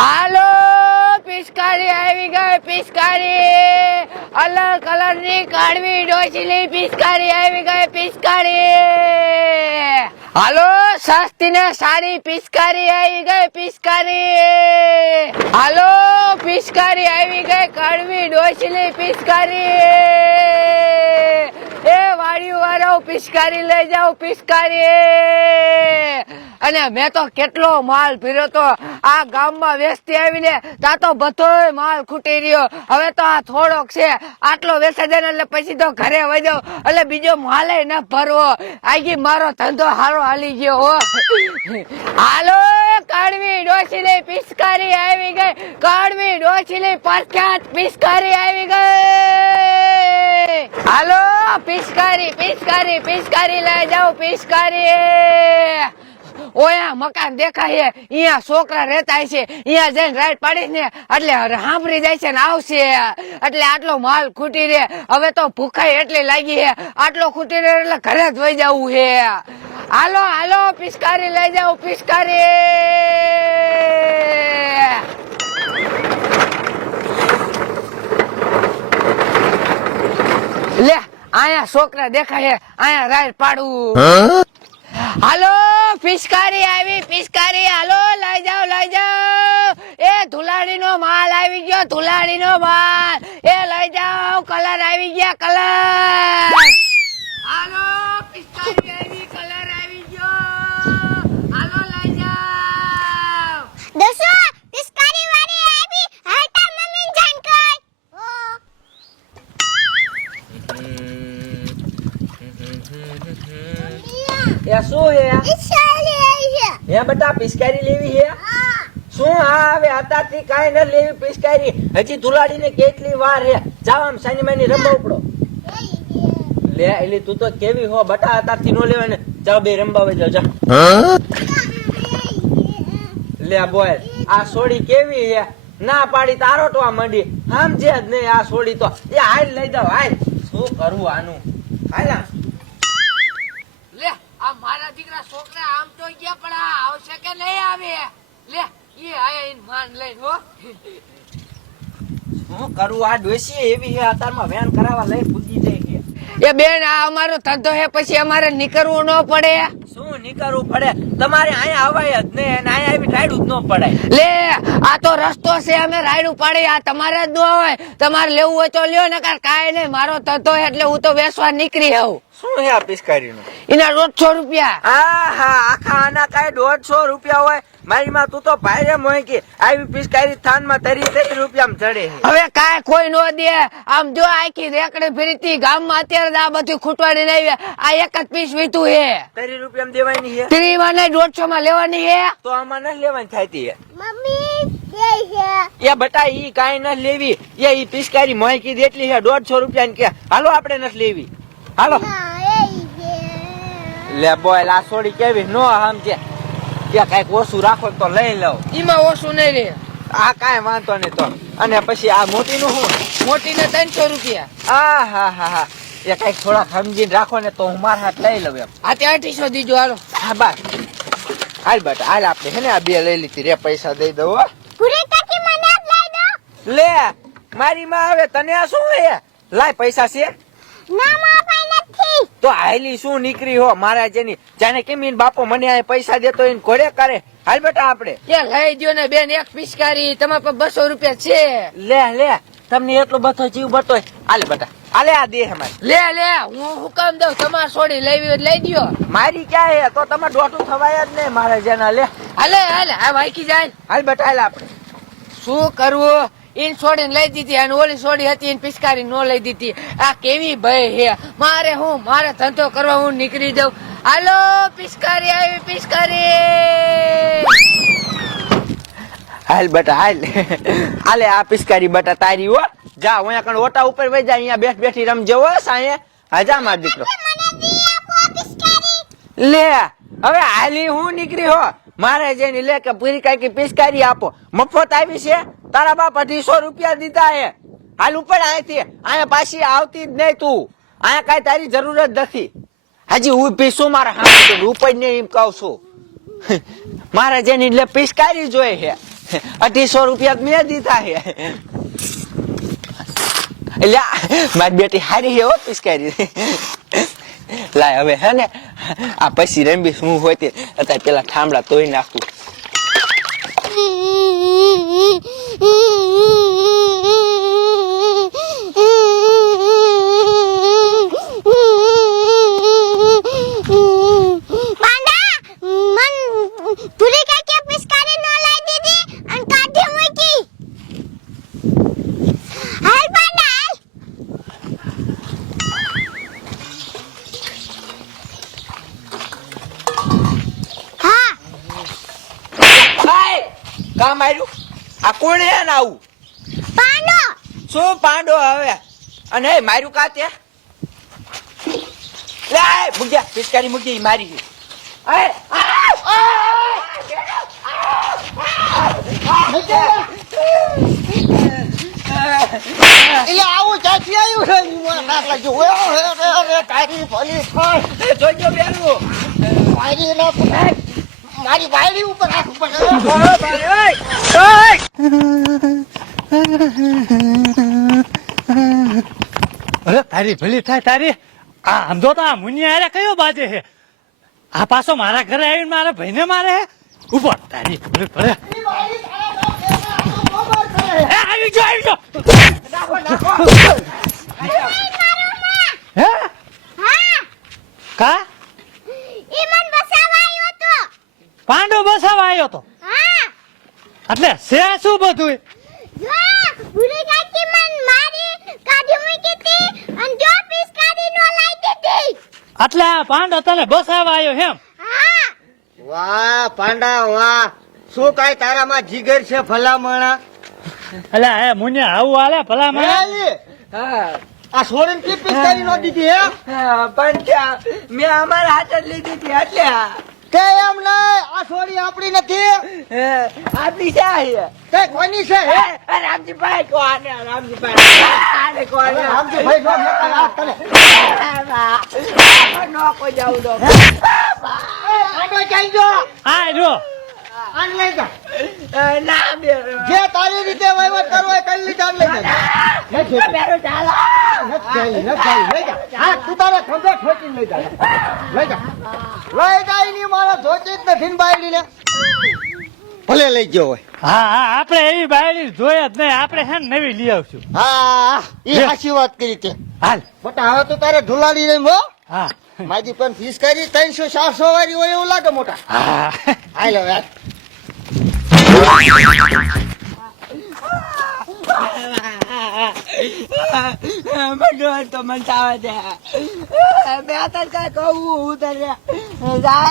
હાલો પિચકારી આવી ગઈ પિચકારી અલગ કલર ની કાળવી ડોશીલી પિચકારી આવી ગઈ પિચકારી હાલો સસ્તી ને સારી પિચકારી આવી ગઈ પિચકારી હાલો પિચકારી આવી ગઈ કાળવી ડોશીલી પિચકારી એ વાડિયું વાળો પિચકારી લઈ જાઓ પિચકારી અને મેં તો કેટલો માલ ભર્યો તો આ ગામમાં વેચતી આવીને તા તો બધોય માલ ખૂટી રહ્યો હવે તો આ થોડોક છે આટલો વેચાઈ જાય એટલે પછી તો ઘરે વઈ જાવ એટલે બીજો માલે ન ભરવો આગી મારો ધંધો હારો હાલી ગયો હો હાલો કાળવી ડોશીલી પિચકારી આવી ગઈ કાળવી ડોશીલી પ્રખ્યાત પિચકારી આવી ગઈ હાલો પિચકારી પિચકારી પિચકારી લઈ જાઓ પિચકારી ઓયા મકાન દેખાય અહીંયા છોકરા રહેતા છે અહીંયા જઈને રાઈટ પાડીશ ને એટલે સાંભળી જાય છે ને આવશે એટલે આટલો માલ ખૂટી રે હવે તો ભૂખાઈ એટલી લાગી છે આટલો ખૂટી રે એટલે ઘરે જ વહી જવું છે હાલો હાલો પિચકારી લઈ જાઓ પિચકારી લે અહીંયા છોકરા દેખાય અહીંયા રાઈટ પાડવું હાલો પિચકારી આવી પિચકારી હાલો લઈ જાઓ એ ધુલાડી નો માલ આવી ગયો ધુલાડી નો માલ એ લઈ જાઓ કલર આવી ગયા કલર હાલો પિચકારી આવી કલર આવી ગયો હાલો લઈ જાઓ દસો પિચકારી વાળી આવી હટા મમ્મી જાન કઈ એ શું હે ઈશાલી છે હે બેટા પિચકારી લેવી હે શું હા હવે અત્યારથી કાંઈ ન લેવી પિચકારી હજી ધુલાડીને કેટલી વાર હે જાવ આમ સાની માની રમવા ઉપડો લે એટલે તું તો કેવી હો બેટા અત્યારથી નો લેવાય ને જાવ બે રમવા વઈ જાવ જા લે બોલ આ સોડી કેવી હે ના પાડી તારો તો આ મંડી સમજે જ નહીં આ સોડી તો એ હાલ લઈ જાવ હાલ શું કરવું આનું હાલા લે આ મારા દીકરા છોકરા આમ તો ગયા પણ આ આવશે કે નહીં આવે લે ઈ આયા ઈન માન લઈને હો શું કરું આ ડોસી એવી હે અત્યારમાં વેન કરાવવા લઈ પૂજી જાય છે એ બેન આ અમારો ધંધો હે પછી અમારે નીકળવું ન પડે શું નીકળવું પડે તમારે અહીંયા અવાય જ ને અને અહીંયા આવી ટાઈડું જ ન પડાય લે આ તો રસ્તો છે અમે રાયડું પાડી આ તમારે જ ન હોય તમારે લેવું હોય તો લ્યો નકર કાંઈ નહીં મારો ધંધો હે એટલે હું તો વેચવા નીકળી આવું શું હે આ પિચકારીનું એના 150 રૂપિયા આહા આખા આના કાંઈ 150 રૂપિયા હોય મારી માં તું તો ભાઈરે મોય કે આવી પિચકારી થાનમાં 30 રૂપિયામાં ચડે છે હવે કાંઈ કોઈ નો દે આમ જો આખી રેકડી ફરીતી ગામમાં અત્યારે આ બધું ખૂટવાડી નહીં આ એક જ પીસ વીતું હે 30 રૂપિયામાં દેવાની છે 30 માં નહીં 150 માં લેવાની હે તો આમાં ન લેવાની થાતી હે મમ્મી કે છે એ બટા ઈ કાંઈ ન લેવી એ ઈ પિચકારી મોય કીધી એટલી છે 150 રૂપિયાની કે હાલો આપણે ન લેવી હાલો ના એ છે લે બોલ આ સોડી કેવી નો સમજે કે કઈક ઓછું રાખો તો લઈ લઉં એમાં ઓછું નહીં રે આ કાંઈ વાંધો નહીં તો અને પછી આ મોટી નું શું મોટી ને 300 રૂપિયા આ હા હા હા એ કઈક થોડા સમજીને રાખો ને તો હું મારા હાથ લઈ લઉં એમ આ તે 800 દીજો હાલો હા બસ હાલ બેટા હાલ આપણે હે ને આ બે લઈ લીધી રે પૈસા દઈ દઉં હો પૂરી કાકી મને આપ લઈ દો લે મારી માં આવે તને આ શું હે લાય પૈસા છે ના માં પાઈ નથી તો હાલી શું નીકળી હો મારા જેની જાને કેમ ઈન બાપો મને આ પૈસા દેતો ઈન ઘોડે કરે હાલ બેટા આપણે એ લઈ દ્યો ને બેન એક પિચકારી તમારા પર 200 રૂપિયા છે લે લે તમને એટલો બધો જીવ બતોય હાલે બેટા હાલે આ દે અમારે લે હું હુકમ દઉં તમારે છોડી લેવી હોય તો લઈ દ્યો મારી ક્યાં હે તો તમે દોઢું થવાય જ નહીં મારા જેના લે હાલે આ વાઈકી જાય હાલ બેટા હાલ આપણે શું કરવું ઈન છોડીને લઈ દીધી અને ઓલી છોડી હતી ઈન પિચકારી નો લઈ દીધી આ કેવી ભય હે મારે ધંધો કરવા હું નીકળી જાઉં હાલો પિચકારી આવી પિચકારી હાલ બેટા હાલ હાલે આ પિચકારી બેટા તારી હો જા અહીંયા કણ ઓટા ઉપર વઈ જા અહીંયા બેઠી રમજે હો સાયે હા જા માર દીકરો મને દી આપો પિચકારી લે હવે હાલી હું નીકળી હો મારે જેની લે કે પૂરી કાકી પિચકારી આપો મફત આવી છે તારા બાપ 250 રૂપિયા દીધા હે હાલ ઉપર અહીંથી અહીંયા પાછી આવતી જ નહીં તું અહીંયા કાંઈ તારી જરૂર જ નથી હજી ઉભી શું મારા હાથ ઉપર ને એમ કહું છું મારા જેની એટલે પિચકારી જોઈએ છે ₹250 રૂપિયા તો મેં દીધા છે એટલે મારી બેટી હારી છે હો પિચકારી લાય હવે હે ને આ પછી રંબી શું હોય તે અત્યારે પેલા ઠામડા તોડી નાખું પાંડા મન પૂરી કાકે પિસ્કારી ન લઈ દીધી અને કાઢી મૂકી હાલ પાંડા હાલ હા હાય કા માર્યું આ કોણે હે ને આવું પાંડો શું પાંડો હવે અને એ માર્યું કા તે લે મુગ્યા પિચકારી મુગી મારી એટલે આવું ચાચી આવ્યું છે ઈ મને ના લાગ્યું ઓય કારી ભલી થાય જોજો બેરું મારી ના પુરાય મારી વાયડી ઉપર હાથ ઉપર અરે તારી ભલી થાય તારી આ સમજો તો આ મુનિયા હારે કયો બાજે છે આ પાછો મારા ઘરે આવીને મારા ભાઈને મારે હે ઉપર તારી ભલે ભલે એ આવી જો હે હા કા ઈ મન બસાવા આવ્યો તો પાંડો બસાવા આવ્યો તો હા એટલે છે શું બધું જો પૂરી કાકી મન મારી કાઢી મૂકી હતી અને જો પિસ્કારી નો લઈ દીધી એટલે આ પાંડો તને બસાવા આવ્યો એમ હા વાહ પાંડા વાહ શું કાઈ તારામાં જીગર છે ભલામણા એટલે હે મુનિયા આવું હાલે ભલા મને હા આ સોરેન કે પિસ્કારી નો દીધી હે પણ ત્યાં મેં અમારા હાથ જ લીધી હતી એટલે કે એમ નહીં આ સોરી આપણી નથી આપણી છે તે કોની છે હે રામજીભાઈ કોને રામજીભાઈ આને કોને રામજીભાઈ નો મેં આ તને નો કોઈ જાઉં દો આડો ચાઈ જો આ જો આન લઈ જા ના બે જે તારી રીતે વહીવટ કરવો એ કરી લીધા લઈ જા નથી બેરો ચાલો લઈ જા હા તું તારે ખંભે ઠોકીને લઈ જા લઈ જા ની મારા ધોતી જ નથી ને બાયડી ને ભલે લઈ ગયો હોય હા હા આપણે એવી બાયડી જોઈએ જ નહીં આપણે હે ને નવી લઈ આવશું હા એ સાચી વાત કરી તે હાલ મોટા હવે તો તારે ઢુલાડી રહી હો હા માજી પણ ફીસ કરી 300-400 વાળી હોય એવું લાગે મોટા હા હાલ હવે હાલ. મને તો મનસાવે છે બે તો કઈ કહું ઉતર ના